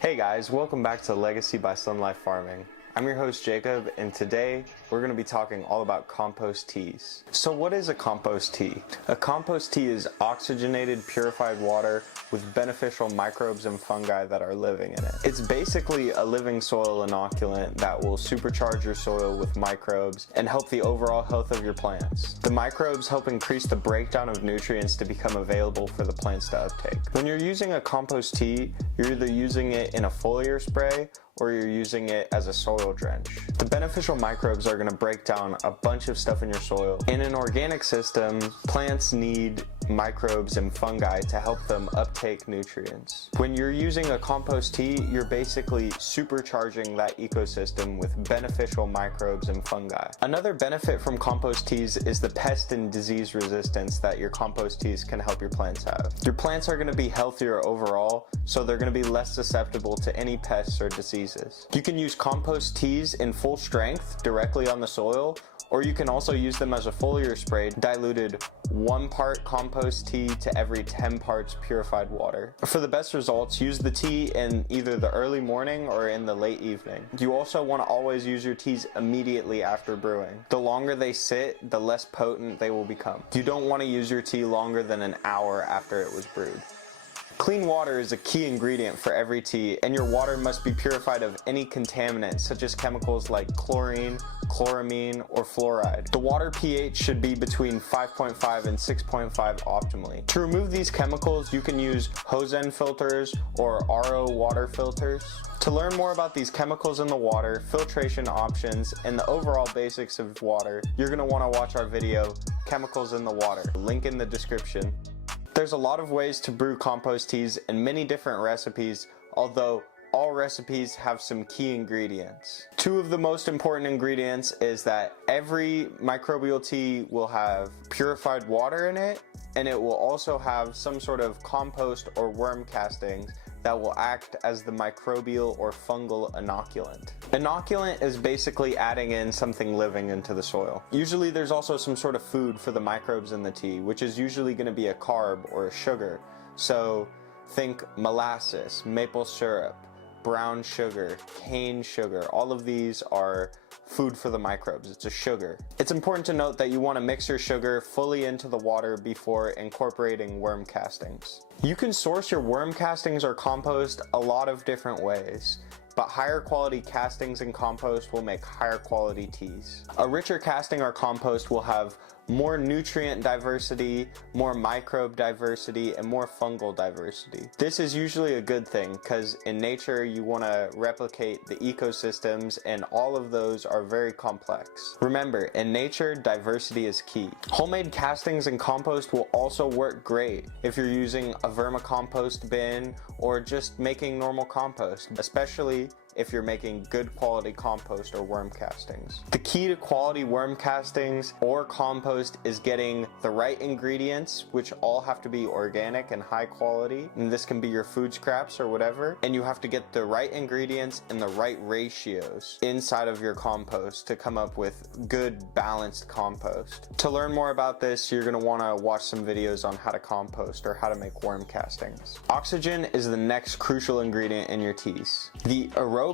Hey guys, welcome back to Legacy by Sun Life Farming. I'm your host Jacob, and today we're going to be talking all about compost teas. So what is a compost tea? A compost tea is oxygenated purified water with beneficial microbes and fungi that are living in it. It's basically a living soil inoculant that will supercharge your soil with microbes and help the overall health of your plants. The microbes help increase the breakdown of nutrients to become available for the plants to uptake. When you're using a compost tea, you're either using it in a foliar spray or you're using it as a soil drench. The beneficial microbes are going to break down a bunch of stuff in your soil. In an organic system, plants need microbes and fungi to help them uptake nutrients. When you're using a compost tea, you're basically supercharging that ecosystem with beneficial microbes and fungi. Another benefit from compost teas is the pest and disease resistance that your compost teas can help your plants have. Your plants are going to be healthier overall, so they're going to be less susceptible to any pests or diseases. You can use compost teas in full strength directly on the soil, or you can also use them as a foliar spray, diluted 1 part compost tea to every 10 parts purified water. For the best results, use the tea in either the early morning or in the late evening. You also want to always use your teas immediately after brewing. The longer they sit, the less potent they will become. You don't want to use your tea longer than an hour after it was brewed. Clean water is a key ingredient for every tea, and your water must be purified of any contaminants such as chemicals like chlorine, chloramine, or fluoride. The water pH should be between 5.5 and 6.5 optimally. To remove these chemicals, you can use hose end filters or RO water filters. To learn more about these chemicals in the water, filtration options, and the overall basics of water, you're going to want to watch our video, Chemicals in the Water, link in the description. There's a lot of ways to brew compost teas and many different recipes, although all recipes have some key ingredients. Two of the most important ingredients is that every microbial tea will have purified water in it, and it will also have some sort of compost or worm castings that will act as the microbial or fungal inoculant. Inoculant is basically adding in something living into the soil. Usually there's also some sort of food for the microbes in the tea, which is usually going to be a carb or a sugar. So think molasses, maple syrup, brown sugar, cane sugar. All of these are food for the microbes. It's a sugar. It's important to note that you want to mix your sugar fully into the water before incorporating worm castings. You can source your worm castings or compost a lot of different ways, but higher quality castings and compost will make higher quality teas. A richer casting or compost will have more nutrient diversity, more microbe diversity, and more fungal diversity. This is usually a good thing because in nature you want to replicate the ecosystems, and all of those are very complex. Remember, in nature, diversity is key. Homemade castings and compost will also work great if you're using a vermicompost bin or just making normal compost, especially if you're making good quality compost or worm castings. The key to quality worm castings or compost is getting the right ingredients, which all have to be organic and high quality, and this can be your food scraps or whatever, and you have to get the right ingredients and the right ratios inside of your compost to come up with good balanced compost. To learn more about this, you're going to want to watch some videos on how to compost or how to make worm castings. Oxygen is the next crucial ingredient in your teas. The aerobic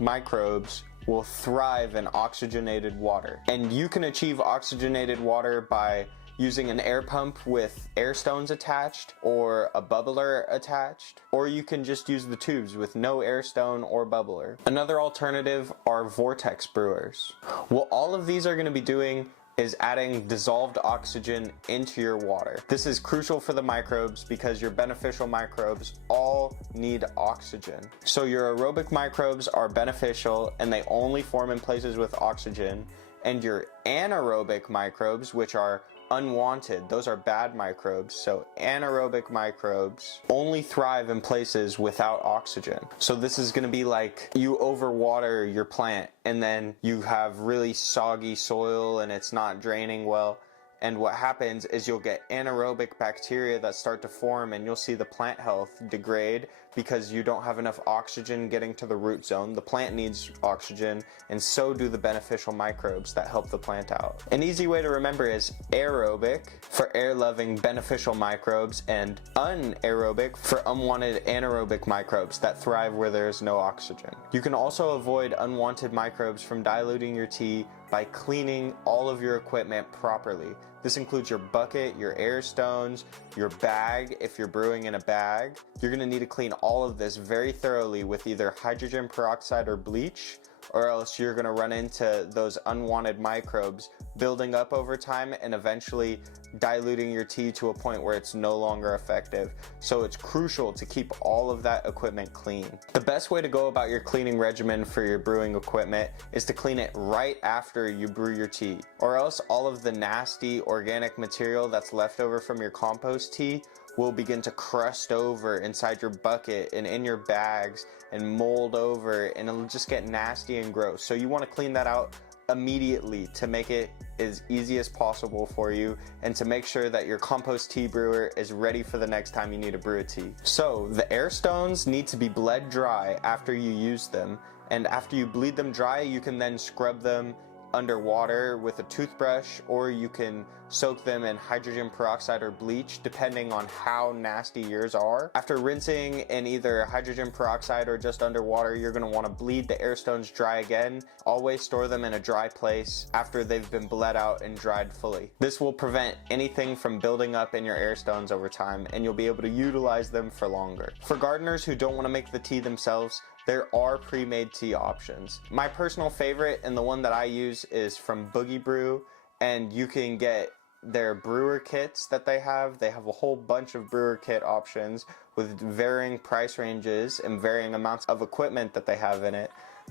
microbes will thrive in oxygenated water, and you can achieve oxygenated water by using an air pump with air stones attached or a bubbler attached, or you can just use the tubes with no air stone or bubbler. Another alternative are vortex brewers. What all of these are going to be doing is adding dissolved oxygen into your water. This is crucial for the microbes because your beneficial microbes all need oxygen. So your aerobic microbes are beneficial and they only form in places with oxygen, and your anaerobic microbes, which are unwanted, those are bad microbes. So anaerobic microbes only thrive in places without oxygen. So this is going to be like you overwater your plant and then you have really soggy soil and it's not draining well. And what happens is you'll get anaerobic bacteria that start to form, and you'll see the plant health degrade because you don't have enough oxygen getting to the root zone. The plant needs oxygen, and so do the beneficial microbes that help the plant out. An easy way to remember is aerobic for air-loving beneficial microbes, and anaerobic for unwanted anaerobic microbes that thrive where there is no oxygen. You can also avoid unwanted microbes from diluting your tea by cleaning all of your equipment properly. This includes your bucket, your air stones, your bag if you're brewing in a bag. You're going to need to clean all of this very thoroughly with either hydrogen peroxide or bleach, or else you're going to run into those unwanted microbes building up over time and eventually diluting your tea to a point where it's no longer effective. So it's crucial to keep all of that equipment clean. The best way to go about your cleaning regimen for your brewing equipment is to clean it right after you brew your tea, or else all of the nasty organic material that's left over from your compost tea will begin to crust over inside your bucket and in your bags and mold over, and it'll just get nasty and gross. So you want to clean that out immediately to make it as easy as possible for you and to make sure that your compost tea brewer is ready for the next time you need to brew a tea. So the air stones need to be bled dry after you use them, and after you bleed them dry, you can then scrub them underwater with a toothbrush, or you can soak them in hydrogen peroxide or bleach depending on how nasty yours are. After rinsing in either hydrogen peroxide or just underwater, you're going to want to bleed the air stones dry again. Always store them in a dry place after they've been bled out and dried fully. This will prevent anything from building up in your air stones over time, and you'll be able to utilize them for longer. For gardeners who don't want to make the tea themselves, there are pre-made tea options. My personal favorite and the one that I use is from Boogie Brew, and you can get their brewer kits that they have. They have a whole bunch of brewer kit options with varying price ranges and varying amounts of equipment that they have in it.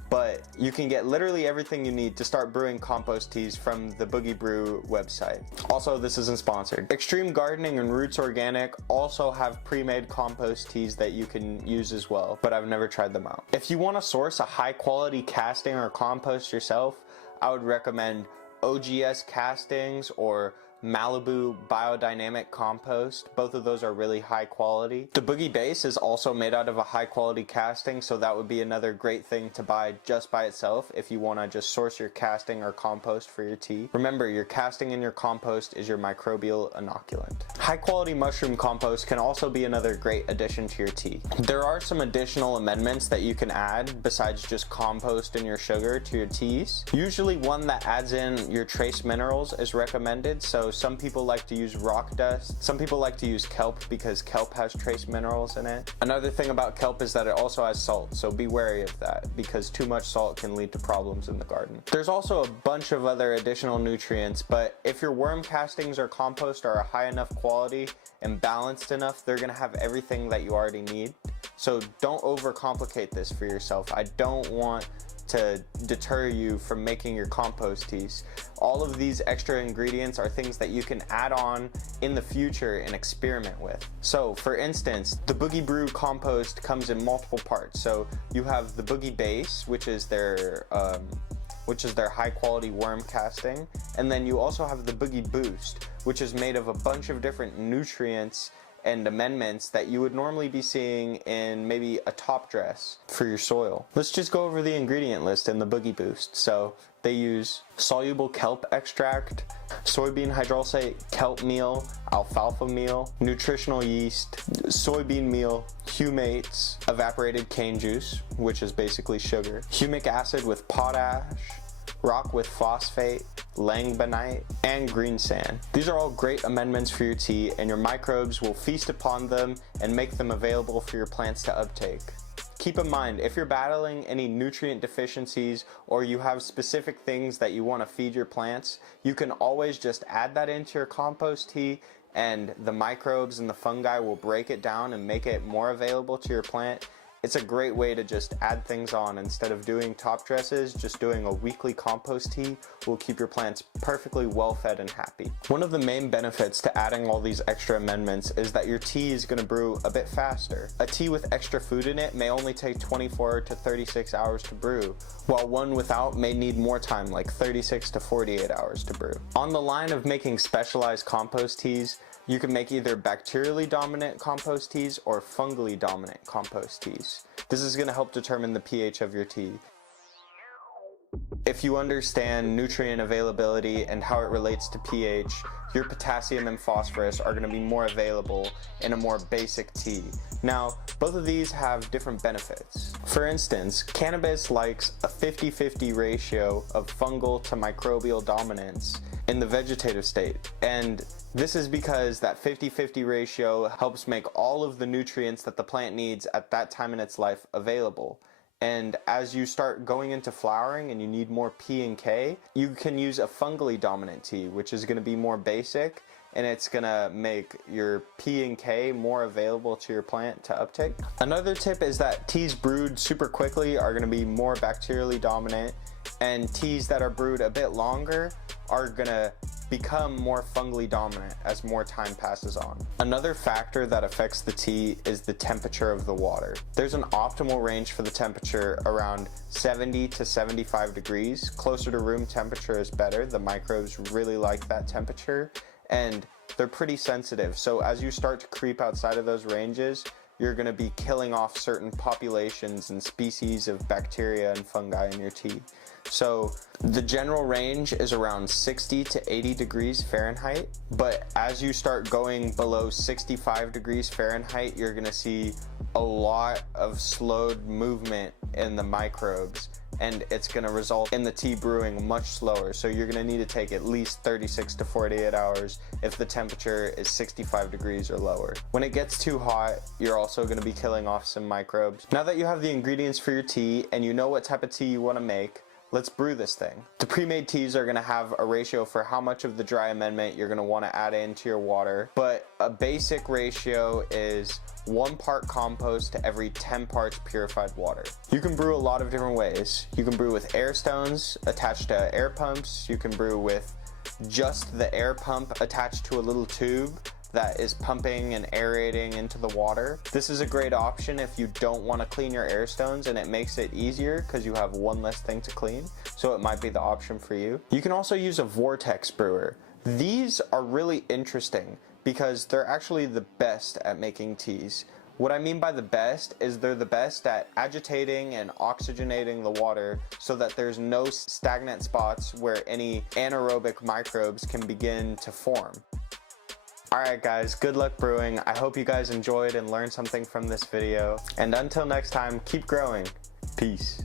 But you can get literally everything you need to start brewing compost teas from the Boogie Brew website. Also, this isn't sponsored. Extreme Gardening and Roots Organic also have pre-made compost teas that you can use as well, but I've never tried them out. If you want to source a high quality casting or compost yourself, I would recommend OGS castings or Malibu biodynamic compost. Both of those are really high quality. The Boogie base is also made out of a high quality casting, so that would be another great thing to buy just by itself if you want to just source your casting or compost for your tea. Remember, your casting and your compost is your microbial inoculant. High quality mushroom compost can also be another great addition to your tea. There are some additional amendments that you can add besides just compost and your sugar to your teas. Usually one that adds in your trace minerals is recommended. So some people like to use rock dust. Some people like to use kelp because kelp has trace minerals in it. Another thing about kelp is that it also has salt, so be wary of that because too much salt can lead to problems in the garden. There's also a bunch of other additional nutrients, but if your worm castings or compost are a high enough quality and balanced enough, they're gonna have everything that you already need. So don't overcomplicate this for yourself. I don't want to deter you from making your compost teas. All of these extra ingredients are things that you can add on in the future and experiment with. So for instance, the Boogie Brew compost comes in multiple parts. So you have the Boogie base, which is their high quality worm casting. And then you also have the Boogie Boost, which is made of a bunch of different nutrients and amendments that you would normally be seeing in maybe a top dress for your soil. Let's just go over the ingredient list in the Boogie Boost. So they use soluble kelp extract, soybean hydrolysate, kelp meal, alfalfa meal, nutritional yeast, soybean meal, humates, evaporated cane juice, which is basically sugar, humic acid with potash, rock with phosphate, langbonite, and green sand. These are all great amendments for your tea, and your microbes will feast upon them and make them available for your plants to uptake. Keep in mind, if you're battling any nutrient deficiencies or you have specific things that you want to feed your plants, you can always just add that into your compost tea, and the microbes and the fungi will break it down and make it more available to your plant, it's a great way to just add things on. Instead of doing top dresses, just doing a weekly compost tea will keep your plants perfectly well fed and happy. One of the main benefits to adding all these extra amendments is that your tea is going to brew a bit faster. A tea with extra food in it may only take 24 to 36 hours to brew, while one without may need more time, like 36 to 48 hours to brew. On the line of making specialized compost teas, you can make either bacterially dominant compost teas or fungally dominant compost teas. This is going to help determine the pH of your tea. If you understand nutrient availability and how it relates to pH, your potassium and phosphorus are going to be more available in a more basic tea. Now, both of these have different benefits. For instance, cannabis likes a 50-50 ratio of fungal to microbial dominance in the vegetative state, and this is because that 50-50 ratio helps make all of the nutrients that the plant needs at that time in its life available. And as you start going into flowering and you need more P and K, you can use a fungally dominant tea, which is going to be more basic, and it's going to make your P and K more available to your plant to uptake. Another tip is that teas brewed super quickly are going to be more bacterially dominant, and teas that are brewed a bit longer are going to become more fungally dominant as more time passes on. Another factor that affects the tea is the temperature of the water. There's an optimal range for the temperature around 70 to 75 degrees. Closer to room temperature is better. The microbes really like that temperature, and they're pretty sensitive. So as you start to creep outside of those ranges, you're going to be killing off certain populations and species of bacteria and fungi in your tea. So the general range is around 60 to 80 degrees Fahrenheit, but as you start going below 65 degrees Fahrenheit, you're going to see a lot of slowed movement in the microbes, and it's going to result in the tea brewing much slower. So you're going to need to take at least 36 to 48 hours if the temperature is 65 degrees or lower. When it gets too hot, you're also going to be killing off some microbes. Now that you have the ingredients for your tea and you know what type of tea you want to make, let's brew this thing. The pre-made teas are going to have a ratio for how much of the dry amendment you're going to want to add into your water, but a basic ratio is 1 part compost to every 10 parts purified water. You can brew a lot of different ways. You can brew with air stones attached to air pumps. You can brew with just the air pump attached to a little tube that is pumping and aerating into the water. This is a great option if you don't want to clean your air stones, and it makes it easier because you have one less thing to clean, so it might be the option for you. You can also use a vortex brewer. These are really interesting because they're actually the best at making teas. What I mean by the best is they're the best at agitating and oxygenating the water so that there's no stagnant spots where any anaerobic microbes can begin to form. Alright guys, good luck brewing. I hope you guys enjoyed and learned something from this video. And until next time, keep growing. Peace.